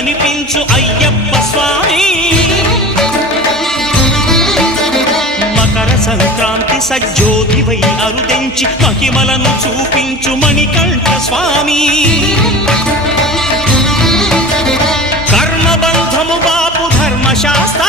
కనిపించు అయ్యప్ప స్వామి మకర సంక్రాంతి సజ్జోతివై అరుదెంచి మహిమలను చూపించు మణికంఠ స్వామి కర్మబంధము బాపు ధర్మశాస్త్ర